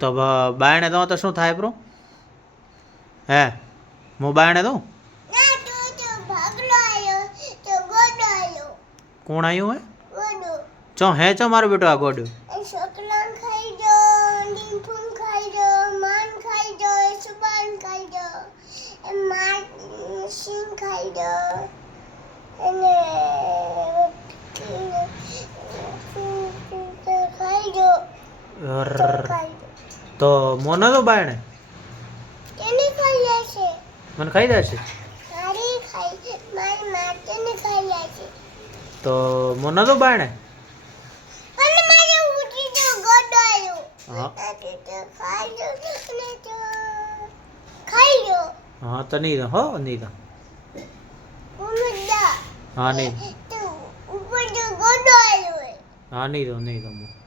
તો બાયણે દઉં તો શું થાય બ્રો? હે હું બાયણે દઉં? કોણ આવ્યું હે? ચો હે ચો મારો બેટો આ ગોડ્યું? તો મોનો તો બાયણે મને ખાઈ દેશે તો મોનો તો બાયણે हाँ तो नहीं था हो नहीं था हाँ नहीं हाँ नहीं था